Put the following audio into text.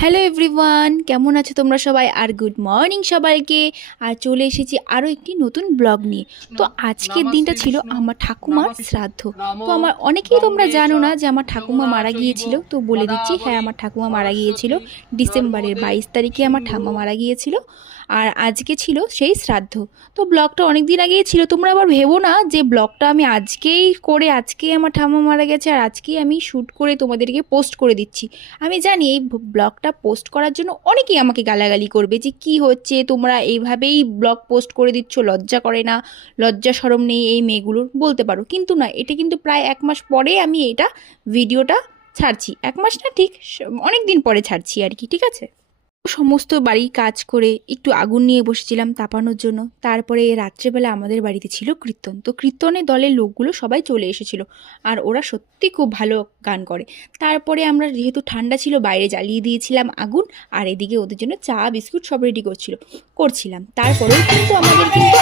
Hello everyone কেমন আছো তোমরা সবাই? আর গুড মর্নিং সবাইকে। আর চলে এসেছি আরও একটি নতুন ব্লগ নিয়ে। তো আজকের দিনটা ছিল আমার ঠাকুমার শ্রাদ্ধ। তো আমার অনেকেই তোমরা জানো না যে আমার ঠাকুমা মারা গিয়েছিল। তো বলে দিচ্ছি হ্যাঁ আমার ঠাকুমা মারা গিয়েছিল। ডিসেম্বরের বাইশ তারিখে আমার ঠাম্মা মারা গিয়েছিল। আর আজকে ছিল সেই শ্রাদ্ধ। তো ব্লগটা অনেক দিন আগেই ছিল। তোমরা আবার ভেবো না যে ব্লগটা আমি আজকেই করে আজকেই আমার ঠাম্মা মারা গেছে। আর আজকেই আমি শ্যুট করে তোমাদেরকে পোস্ট করে দিচ্ছি। আমি জানি এই ব্লগটা পোস্ট করার জন্য অনেকেই আমাকে গালাগালি করবে যে, কি হচ্ছে? তোমরা এইভাবেই ব্লগ পোস্ট করে দিচ্ছ, লজ্জা করে না, লজ্জা সরম নেই এই মেয়েগুলোর, বলতে পারো। কিন্তু না, এটা কিন্তু প্রায় এক মাস পরে আমি এটা ভিডিওটা ছাড়ছি। এক মাস না, ঠিক অনেক দিন পরে ছাড়ছি আর কি, ঠিক আছে? সমস্ত বাড়ির কাজ করে একটু আগুন নিয়ে বসেছিলাম তাপানোর জন্য। তারপরে রাত্রেবেলা আমাদের বাড়িতে ছিল কীর্তন। তো কীর্তনের দলের লোকগুলো সবাই চলে এসেছিল আর ওরা সত্যি খুব ভালো গান করে। তারপরে আমরা যেহেতু ঠান্ডা ছিল বাইরে জ্বালিয়ে দিয়েছিলাম আগুন আর এদিকে ওদের জন্য চা, বিস্কুট সব রেডি করছিল, করছিলাম। তারপরেও কিন্তু আমাদের কিন্তু